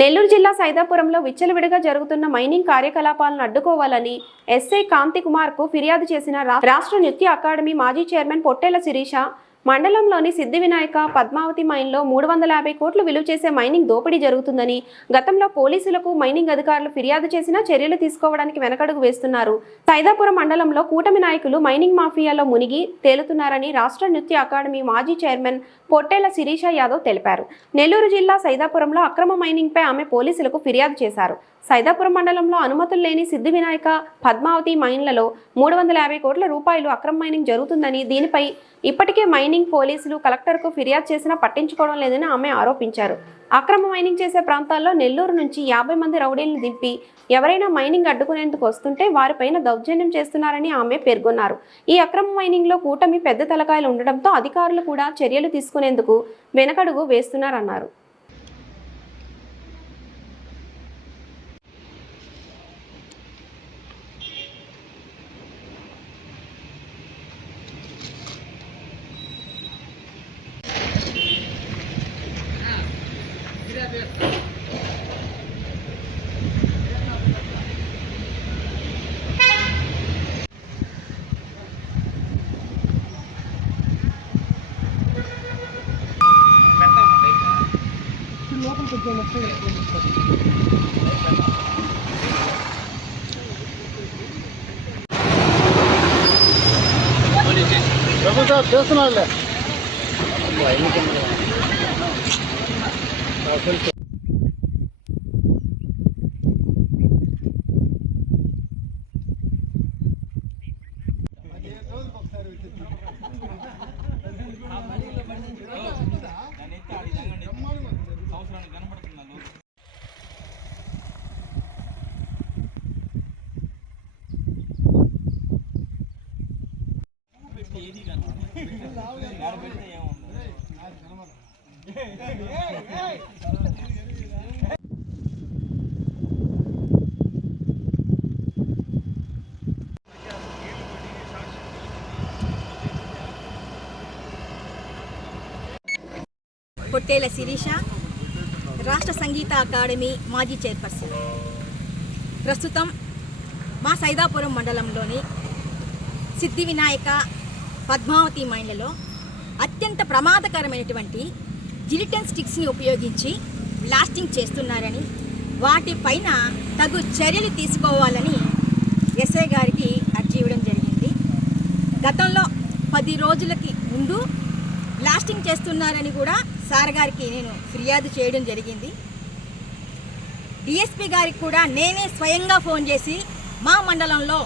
నెల్లూరు జిల్లా సైదాపురంలో విచ్చలవిడిగా జరుగుతున్న మైనింగ్ కార్యకలాపాలను అడ్డుకోవాలని ఎస్ఐ కాంతి కుమార్ కు ఫిర్యాదు చేసిన రాష్ట్ర నృత్య అకాడమీ మాజీ చైర్మన్ పొట్టేల శిరీష మండలంలోని సిద్ధివినాయక పద్మావతి మైన్లో 350 కోట్లు విలువ చేసే మైనింగ్ దోపిడీ జరుగుతుందని గతంలో పోలీసులకు మైనింగ్ అధికారులు ఫిర్యాదు చేసినా చర్యలు తీసుకోవడానికి వెనకడుగు వేస్తున్నారు. సైదాపురం మండలంలో కూటమి నాయకులు మైనింగ్ మాఫియాలో మునిగి తేలుతున్నారని రాష్ట్ర నృత్య అకాడమీ మాజీ చైర్మన్ పొట్టేల శిరీష యాదవ్ తెలిపారు. నెల్లూరు జిల్లా సైదాపురంలో అక్రమ మైనింగ్ పై ఆమె పోలీసులకు ఫిర్యాదు చేశారు. సైదాపురం మండలంలో అనుమతులు లేని సిద్ధివినాయక పద్మావతి మైన్లలో 350 కోట్ల రూపాయలు అక్రమ మైనింగ్ జరుగుతుందని, దీనిపై ఇప్పటికే మైనింగ్ పోలీసులు కలెక్టర్కు ఫిర్యాదు చేసినా పట్టించుకోవడం లేదని ఆమె ఆరోపించారు. అక్రమ మైనింగ్ చేసే ప్రాంతాల్లో నెల్లూరు నుంచి 50 మంది రౌడీలను దింపి ఎవరైనా మైనింగ్ అడ్డుకునేందుకు వస్తుంటే వారిపైన దౌర్జన్యం చేస్తున్నారని ఆమె పేర్కొన్నారు. ఈ అక్రమ మైనింగ్లో కూటమి పెద్ద తలకాయలు ఉండడంతో అధికారులు కూడా చర్యలు తీసుకునేందుకు వెనకడుగు వేస్తున్నారన్నారు. చేస్తున్నారులే పొట్టేల శిరీష, రాష్ట్ర సంగీత అకాడమీ మాజీ చైర్పర్సన్. ప్రస్తుతం మా సైదాపురం మండలంలోని సిద్ధివినాయక పద్మావతి మైన్లలో అత్యంత ప్రమాదకరమైనటువంటి జిలిటన్ స్టిక్స్ని ఉపయోగించి బ్లాస్టింగ్ చేస్తున్నారని, వాటిపైన తగు చర్యలు తీసుకోవాలని ఎస్ఐ గారికి అర్జీ ఇవ్వడం జరిగింది. గతంలో 10 రోజులకి ముందు బ్లాస్టింగ్ చేస్తున్నారని కూడా సార్ గారికి నేను ఫిర్యాదు చేయడం జరిగింది. డిఎస్పీ గారికి కూడా నేనే స్వయంగా ఫోన్ చేసి మా మండలంలో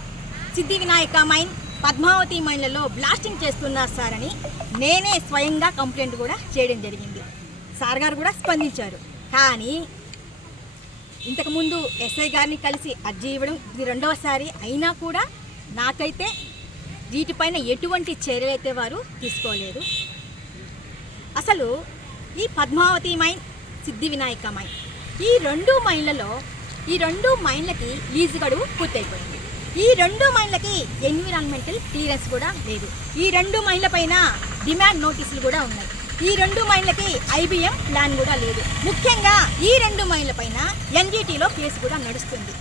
సిద్ధివినాయక మైన్, పద్మావతి మైన్లలో బ్లాస్టింగ్ చేస్తున్నారు సార్ అని నేనే స్వయంగా కంప్లైంట్ కూడా చేయడం జరిగింది. సార్ గారు కూడా స్పందించారు. కానీ ఇంతకుముందు ఎస్ఐ గారిని కలిసి అర్జీ ఇవ్వడం ఇది 2వసారి అయినా కూడా నాకైతే వీటిపైన ఎటువంటి చర్యలు అయితే వారు తీసుకోలేదు. అసలు ఈ పద్మావతి మైన్, సిద్ధివినాయక మైన్, ఈ 2 మైన్లకి లీజు గడువు పూర్తయిపోయింది. ఈ 2 మైన్లకి ఎన్విరాన్మెంటల్ క్లియరెన్స్ కూడా లేదు. ఈ 2 మైన్ల పైన డిమాండ్ నోటీసులు కూడా ఉన్నాయి. ఈ 2 మైన్లకి IBM ప్లాన్ కూడా లేదు. ముఖ్యంగా ఈ 2 మైన్ల పైన NGTలో కేసు కూడా నడుస్తుంది.